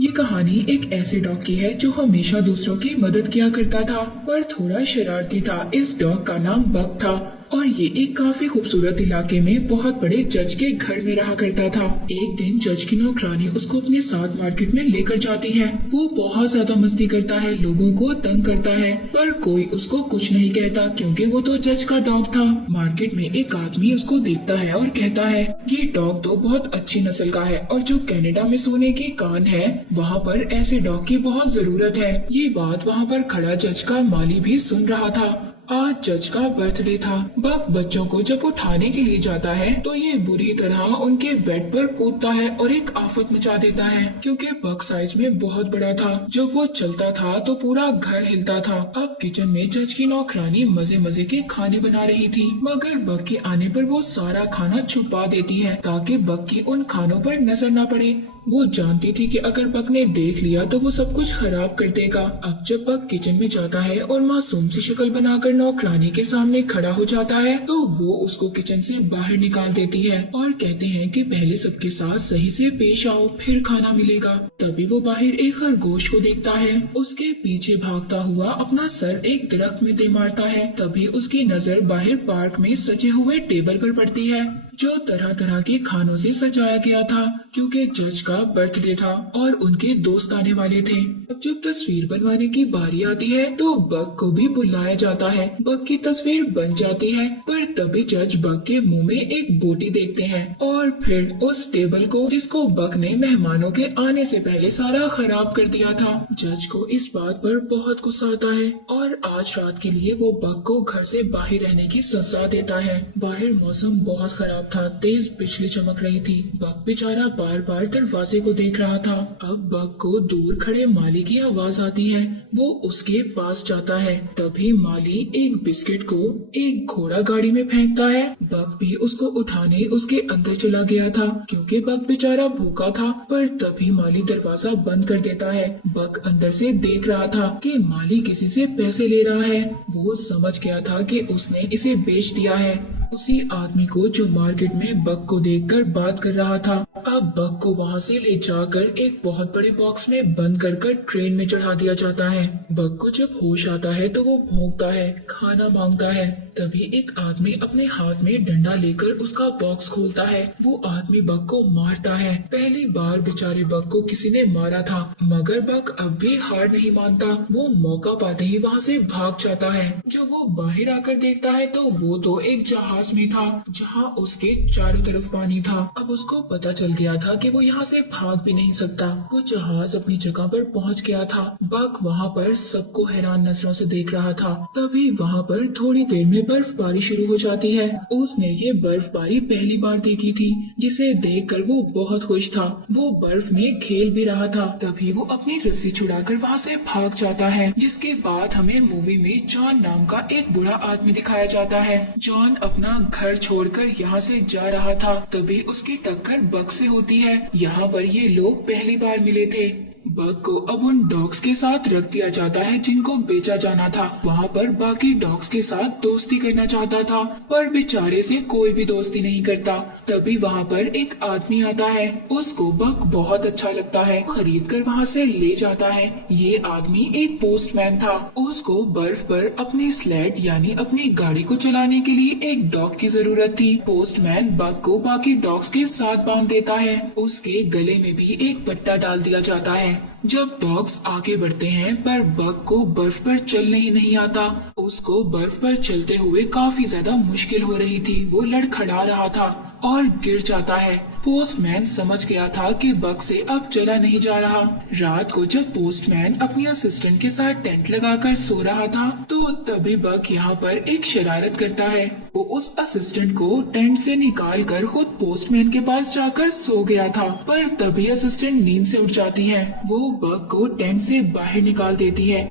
ये कहानी एक ऐसे डॉग की है जो हमेशा दूसरों की मदद किया करता था पर थोड़ा शरारती था। इस डॉग का नाम बक था और ये एक काफी खूबसूरत इलाके में बहुत बड़े जज के घर में रहा करता था। एक दिन जज की नौकरानी उसको अपने साथ मार्केट में लेकर जाती है। वो बहुत ज्यादा मस्ती करता है, लोगों को तंग करता है, पर कोई उसको कुछ नहीं कहता क्योंकि वो तो जज का डॉग था। मार्केट में एक आदमी उसको देखता है और कहता है, ये डॉग तो बहुत अच्छी नस्ल का है और जो कनाडा में सोने के कान है वहाँ पर ऐसे डॉग की बहुत जरूरत है। ये बात वहाँ पर खड़ा जज का माली भी सुन रहा था। आज जज का बर्थडे था। बक बच्चों को जब उठाने के लिए जाता है तो ये बुरी तरह उनके बेड पर कूदता है और एक आफत मचा देता है क्योंकि बक साइज में बहुत बड़ा था। जब वो चलता था तो पूरा घर हिलता था। अब किचन में जज की नौकरानी मजे मजे के खाने बना रही थी, मगर बक के आने पर वो सारा खाना छुपा देती है ताकि बक की उन खानों पर नजर न पड़े। वो जानती थी कि अगर बक ने देख लिया तो वो सब कुछ खराब कर देगा। अब जब बक किचन में जाता है और मासूम सी शक्ल बनाकर नौकरानी के सामने खड़ा हो जाता है तो वो उसको किचन से बाहर निकाल देती है और कहते हैं कि पहले सबके साथ सही से पेश आओ, फिर खाना मिलेगा। तभी वो बाहर एक खरगोश को देखता है, उसके पीछे भागता हुआ अपना सर एक दरख्त में दे मारता है। तभी उसकी नजर बाहर पार्क में सजे हुए टेबल पर पड़ती है जो तरह तरह के खानों से सजाया गया था क्योंकि जज का बर्थडे था और उनके दोस्त आने वाले थे। अब जब तस्वीर बनवाने की बारी आती है तो बक को भी बुलाया जाता है। बक की तस्वीर बन जाती है पर तभी जज बक के मुंह में एक बोटी देखते हैं और फिर उस टेबल को जिसको बक ने मेहमानों के आने से पहले सारा खराब कर दिया था। जज को इस बात पर बहुत गुस्सा आता है और आज रात के लिए वो बक को घर से बाहर रहने की सजा देता है। बाहर मौसम बहुत खराब था, तेज बिजली चमक रही थी। बक बेचारा बार बार दरवाजे को देख रहा था। अब बक को दूर खड़े माली की आवाज आती है। वो उसके पास जाता है। तभी माली एक बिस्किट को एक घोड़ा गाड़ी में फेंकता है। बक भी उसको उठाने उसके अंदर चला गया था क्योंकि बक बेचारा भूखा था, पर तभी माली दरवाजा बंद कर देता है। बक अंदर से देख रहा था कि माली किसी से पैसे ले रहा है। वो समझ गया था कि उसने इसे बेच दिया है, उसी आदमी को जो मार्केट में बक को देखकर बात कर रहा था। अब बक को वहाँ से ले जाकर एक बहुत बड़े बॉक्स में बंद कर ट्रेन में चढ़ा दिया जाता है। बक को जब होश आता है तो वो भौंकता है, खाना मांगता है। तभी एक आदमी अपने हाथ में डंडा लेकर उसका बॉक्स खोलता है। वो आदमी बक को मारता है। पहली बार बेचारे बक को किसी ने मारा था, मगर बक अब भी हार नहीं मानता। वो मौका पाते ही वहाँ से भाग जाता है। जब वो बाहर आकर देखता है तो वो तो एक जहाज में था जहाँ उसके चारों तरफ पानी था। अब उसको पता चल गया था कि वो यहाँ से भाग भी नहीं सकता। वो जहाज अपनी जगह पर पहुँच गया था। बक वहाँ पर सबको हैरान नजरों से देख रहा था। तभी वहाँ पर थोड़ी देर में बर्फबारी शुरू हो जाती है। उसने ये बर्फबारी पहली बार देखी थी, जिसे देखकर वो बहुत खुश था। वो बर्फ में खेल भी रहा था। तभी वो अपनी रस्सी छुड़ाकर वहाँ से भाग जाता है, जिसके बाद हमें मूवी में जॉन नाम का एक बूढ़ा आदमी दिखाया जाता है। जॉन अपना घर छोड़कर यहाँ से जा रहा था, तभी उसकी टक्कर बक से होती है। यहाँ पर ये लोग पहली बार मिले थे। बक को अब उन डॉग्स के साथ रख दिया जाता है जिनको बेचा जाना था। वहाँ पर बाकी डॉग्स के साथ दोस्ती करना चाहता था, पर बेचारे से कोई भी दोस्ती नहीं करता। तभी वहाँ पर एक आदमी आता है। उसको बक बहुत अच्छा लगता है, खरीद कर वहाँ से ले जाता है। ये आदमी एक पोस्टमैन था। उसको बर्फ पर अपनी स्लेड यानी अपनी गाड़ी को चलाने के लिए एक डॉग की जरूरत थी। पोस्टमैन बक को बाकी डॉग्स के साथ बांध देता है। उसके गले में भी एक पट्टा डाल दिया जाता है। जब डॉग्स आगे बढ़ते हैं पर बक को बर्फ पर चलने ही नहीं आता। उसको बर्फ पर चलते हुए काफी ज्यादा मुश्किल हो रही थी। वो लड़खड़ा रहा था और गिर जाता है। पोस्टमैन समझ गया था कि बक से अब चला नहीं जा रहा। रात को जब पोस्टमैन अपनी असिस्टेंट के साथ टेंट लगाकर सो रहा था तो तभी बक यहाँ पर एक शरारत करता है। वो उस असिस्टेंट को टेंट से निकाल कर खुद पोस्टमैन के पास जाकर सो गया था, पर तभी असिस्टेंट नींद से उठ जाती है। वो बक को टेंट से बाहर निकाल देती है।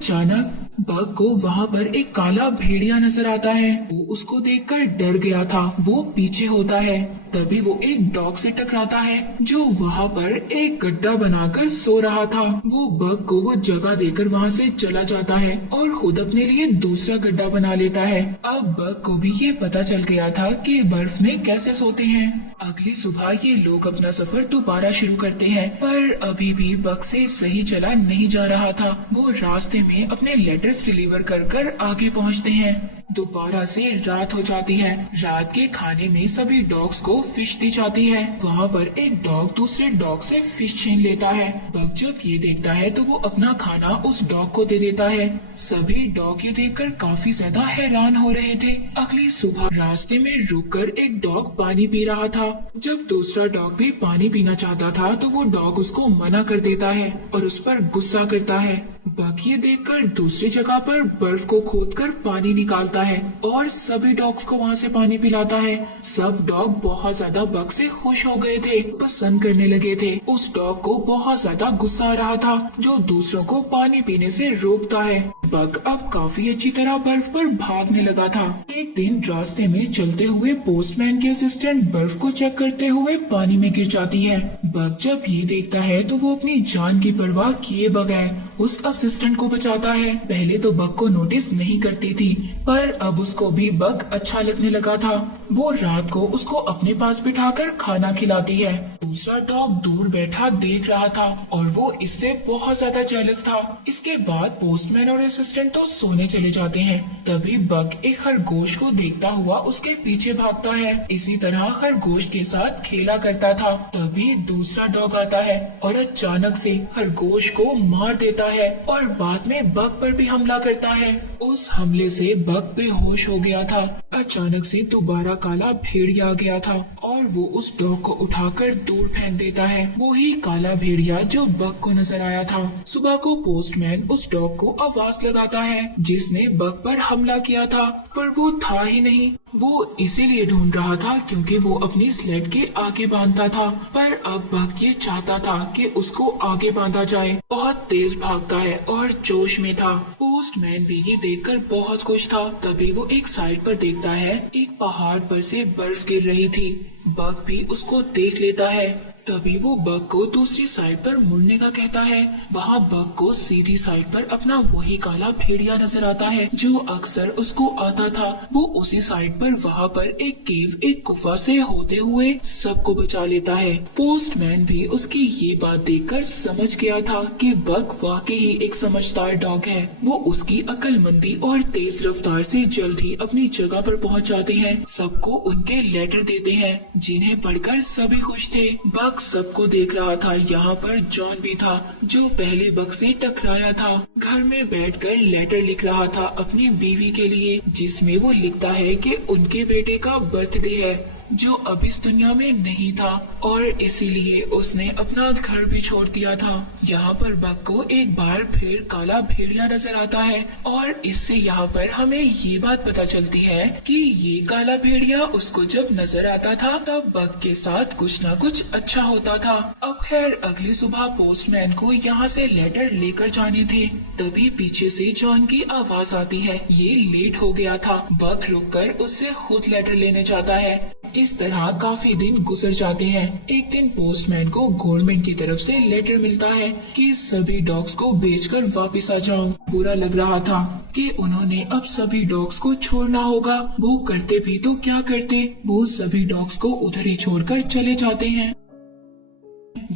अचानक बग को वहाँ पर एक काला भेड़िया नजर आता है। वो उसको देखकर डर गया था। वो पीछे होता है, तभी वो एक डॉग से टकराता है जो वहाँ पर एक गड्ढा बनाकर सो रहा था। वो बग को वो जगह देकर वहाँ से चला जाता है और खुद अपने लिए दूसरा गड्ढा बना लेता है। अब बग को भी ये पता चल गया था कि बर्फ में कैसे सोते हैं। अगली सुबह ये लोग अपना सफर दोबारा शुरू करते हैं, पर अभी भी बग से सही चला नहीं जा रहा था। वो रास्ते में अपने लेटर्स डिलीवर कर आगे पहुँचते हैं। दोबारा से रात हो जाती है। रात के खाने में सभी डॉग्स को फिश दी जाती है। वहाँ पर एक डॉग दूसरे डॉग से फिश छीन लेता है। बग जब ये देखता है तो वो अपना खाना उस डॉग को दे देता है। सभी डॉग ये देखकर काफी ज्यादा हैरान हो रहे थे। अगली सुबह रास्ते में रुककर एक डॉग पानी पी रहा था। जब दूसरा डॉग भी पानी पीना चाहता था तो वो डॉग उसको मना कर देता है और उस पर गुस्सा करता है। बग ये देखकर दूसरी जगह पर बर्फ को खोदकर पानी निकालता है और सभी डॉग्स को वहाँ से पानी पिलाता है। सब डॉग बहुत ज्यादा बग से खुश हो गए थे, पसंद करने लगे थे। उस डॉग को बहुत ज्यादा गुस्सा आ रहा था जो दूसरों को पानी पीने से रोकता है। बग अब काफी अच्छी तरह बर्फ पर भागने लगा था। एक दिन रास्ते में चलते हुए पोस्टमैन की असिस्टेंट बर्फ को चेक करते हुए पानी में गिर जाती है। बग जब ये देखता है तो वो अपनी जान की परवाह किए बगैर उस असिस्टेंट को बचाता है। पहले तो बग को नोटिस नहीं करती थी, पर अब उसको भी बग अच्छा लगने लगा था। वो रात को उसको अपने पास बिठाकर खाना खिलाती है। दूसरा डॉग दूर बैठा देख रहा था और वो इससे बहुत ज्यादा जेलस था। इसके बाद पोस्टमैन और असिस्टेंट तो सोने चले जाते हैं। तभी बग एक खरगोश को देखता हुआ उसके पीछे भागता है। इसी तरह खरगोश के साथ खेला करता था। तभी दूसरा डॉग आता है और अचानक से खरगोश को मार देता है और बाद में बग पर भी हमला करता है। उस हमले से बग बेहोश हो गया था। अचानक से दोबारा काला भेड़िया आ गया था और वो उस डॉग को उठाकर दूर फेंक देता है। वो ही काला भेड़िया जो बग को नजर आया था। सुबह को पोस्टमैन उस डॉग को आवाज लगाता है जिसने बग पर हमला किया था, पर वो था ही नहीं। वो इसीलिए ढूंढ रहा था क्योंकि वो अपनी स्लेड के आगे बांधता था, पर अब बग ये चाहता था कि उसको आगे बांधा जाए। बहुत तेज भागता है और जोश में था। पोस्टमैन भी ये देखकर बहुत खुश था। तभी वो एक साइड पर देखता है एक पहाड़ पर से बर्फ गिर रही थी। बग भी उसको देख लेता है। तभी वो बग को दूसरी साइड पर मुड़ने का कहता है। वहाँ बग को सीधी साइड पर अपना वही काला भेड़िया नजर आता है जो अक्सर उसको आता था। वो उसी साइड पर वहाँ पर एक केव, एक गुफा से होते हुए सबको बचा लेता है। पोस्टमैन भी उसकी ये बात देखकर समझ गया था कि बग वाकई ही एक समझदार डॉग है। वो उसकी अक्लमंदी और तेज रफ्तार से जल्द ही अपनी जगह पर पहुँच जाते हैं। सबको उनके लेटर देते हैं जिन्हें पढ़कर सभी खुश थे। बग सबको देख रहा था। यहाँ पर जॉन भी था जो पहले बग से टकराया था। घर में बैठकर लेटर लिख रहा था अपनी बीवी के लिए, जिसमें वो लिखता है कि उनके बेटे का बर्थडे है जो अब इस दुनिया में नहीं था और इसीलिए उसने अपना घर भी छोड़ दिया था। यहाँ पर बग को एक बार फिर काला भेड़िया नजर आता है और इससे यहाँ पर हमें ये बात पता चलती है कि ये काला भेड़िया उसको जब नजर आता था तब बग के साथ कुछ ना कुछ अच्छा होता था। अब खैर अगली सुबह पोस्टमैन को यहाँ से लेटर लेकर जाने थे। तभी पीछे से जॉन की आवाज आती है। ये लेट हो गया था। बग रुककर उससे खुद लेटर लेने जाता है। इस तरह काफी दिन गुजर जाते हैं। एक दिन पोस्टमैन को गवर्नमेंट की तरफ से लेटर मिलता है कि सभी डॉग्स को बेचकर वापस आ जाओ। बुरा लग रहा था कि उन्होंने अब सभी डॉग्स को छोड़ना होगा। वो करते भी तो क्या करते, वो सभी डॉग्स को उधर ही छोड़कर चले जाते हैं।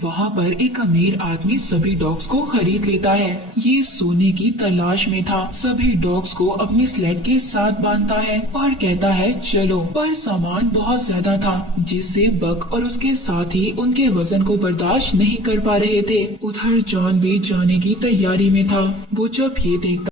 वहाँ पर एक अमीर आदमी सभी डॉग्स को खरीद लेता है। ये सोने की तलाश में था। सभी डॉग्स को अपनी स्लेड के साथ बांधता है और कहता है चलो, पर सामान बहुत ज्यादा था जिससे बग और उसके साथी उनके वजन को बर्दाश्त नहीं कर पा रहे थे। उधर जॉन भी जाने की तैयारी में था। वो जब ये देखता